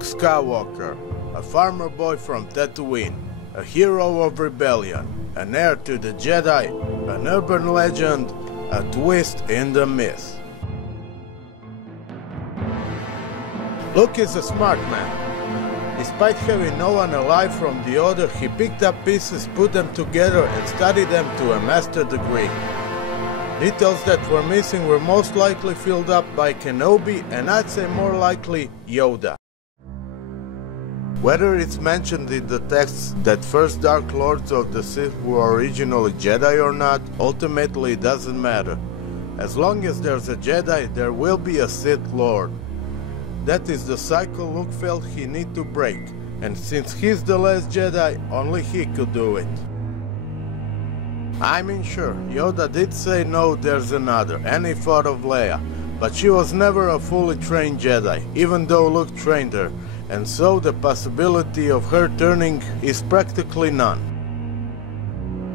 Luke Skywalker, a farmer boy from Tatooine, a hero of rebellion, an heir to the Jedi, an urban legend, a twist in the myth. Luke is a smart man. Despite having no one alive from the Order, he picked up pieces, put them together and studied them to a master degree. Details that were missing were most likely filled up by Kenobi and I'd say more likely Yoda. Whether it's mentioned in the texts that first Dark Lords of the Sith were originally Jedi or not, ultimately it doesn't matter. As long as there's a Jedi, there will be a Sith Lord. That is the cycle Luke felt he need to break, and since he's the last Jedi, only he could do it. I mean, sure, Yoda did say no, there's another, and he thought of Leia, but she was never a fully trained Jedi, even though Luke trained her, and so the possibility of her turning is practically none.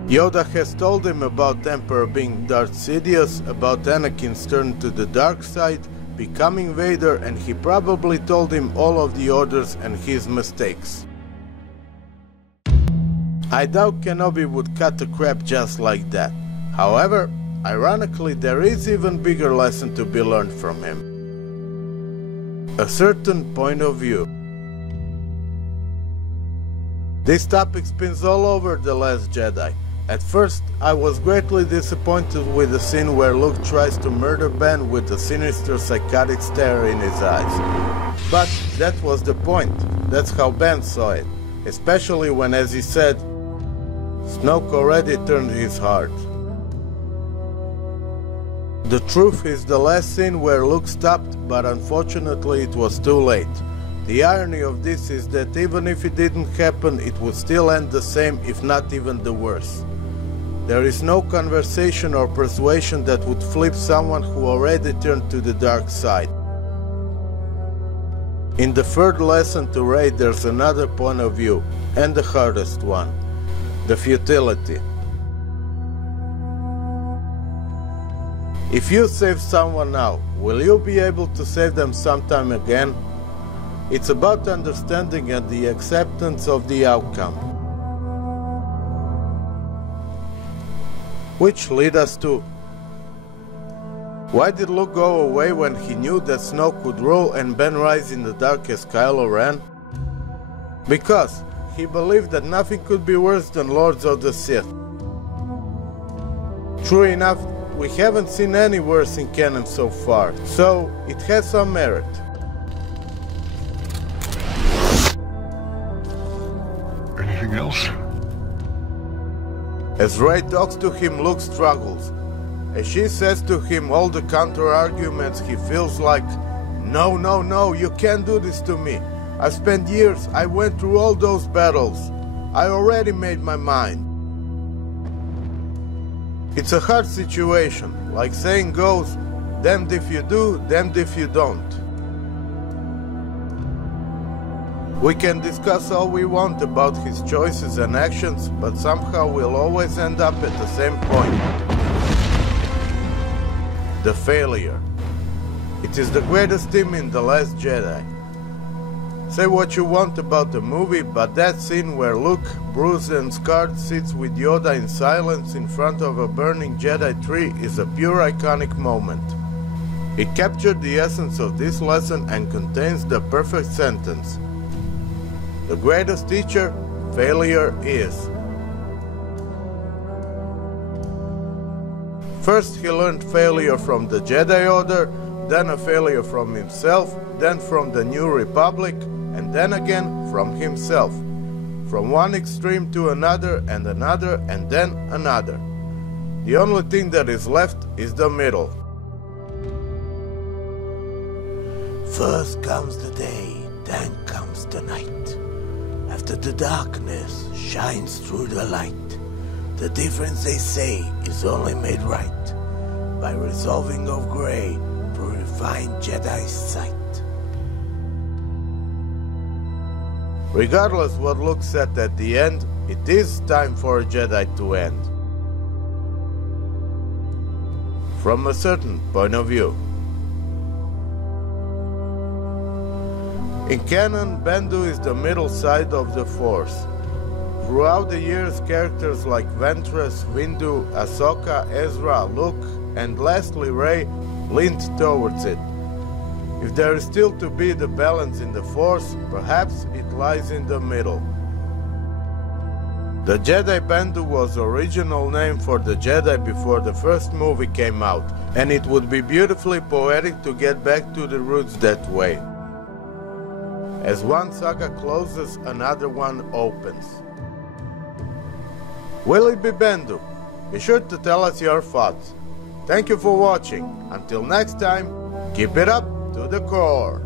Yoda has told him about Emperor being Darth Sidious, about Anakin's turn to the dark side, becoming Vader, and he probably told him all of the orders and his mistakes. I doubt Kenobi would cut the crap just like that. However, ironically, there is even bigger lesson to be learned from him. A certain point of view. This topic spins all over The Last Jedi. At first, I was greatly disappointed with the scene where Luke tries to murder Ben with a sinister psychotic stare in his eyes. But that was the point. That's how Ben saw it. Especially when, as he said, Snoke already turned his heart. The truth is the last scene where Luke stopped, but unfortunately it was too late. The irony of this is that even if it didn't happen, it would still end the same, if not even the worse. There is no conversation or persuasion that would flip someone who already turned to the dark side. In the third lesson to Rey, there's another point of view, and the hardest one. The futility. If you save someone now, will you be able to save them sometime again? It's about understanding and the acceptance of the outcome. Which lead us to, why did Luke go away when he knew that Snoke would rule and Ben rise in the dark as Kylo Ren? Because he believed that nothing could be worse than Lords of the Sith. True enough, we haven't seen any worse in canon so far, so it has some merit. Anything else? As Rey talks to him, Luke struggles. As she says to him all the counter-arguments, he feels like, no, no, no, you can't do this to me. I've spent years, I went through all those battles. I already made my mind. It's a hard situation, like saying goes, damned if you do, damned if you don't. We can discuss all we want about his choices and actions, but somehow we'll always end up at the same point. The failure. It is the greatest theme in The Last Jedi. Say what you want about the movie, but that scene where Luke, bruised and scarred, sits with Yoda in silence in front of a burning Jedi tree is a pure iconic moment. It captured the essence of this lesson and contains the perfect sentence. The greatest teacher, failure is. First he learned failure from the Jedi Order, then a failure from himself, then from the New Republic, and then again from himself. From one extreme to another, and then another. The only thing that is left is the middle. First comes the day, then comes the night. After the darkness shines through the light. The difference, they say, is only made right by resolving of gray through refined Jedi sight. Regardless what Luke said at the end, it is time for a Jedi to end. From a certain point of view. In canon, Bendu is the middle side of the Force. Throughout the years, characters like Ventress, Windu, Ahsoka, Ezra, Luke, and lastly Rey leaned towards it. If there is still to be the balance in the Force, perhaps it lies in the middle. The Jedi Bendu was the original name for the Jedi before the first movie came out, and it would be beautifully poetic to get back to the roots that way. As one saga closes, another one opens. Will it be Bendu? Be sure to tell us your thoughts. Thank you for watching. Until next time, keep it up to the core.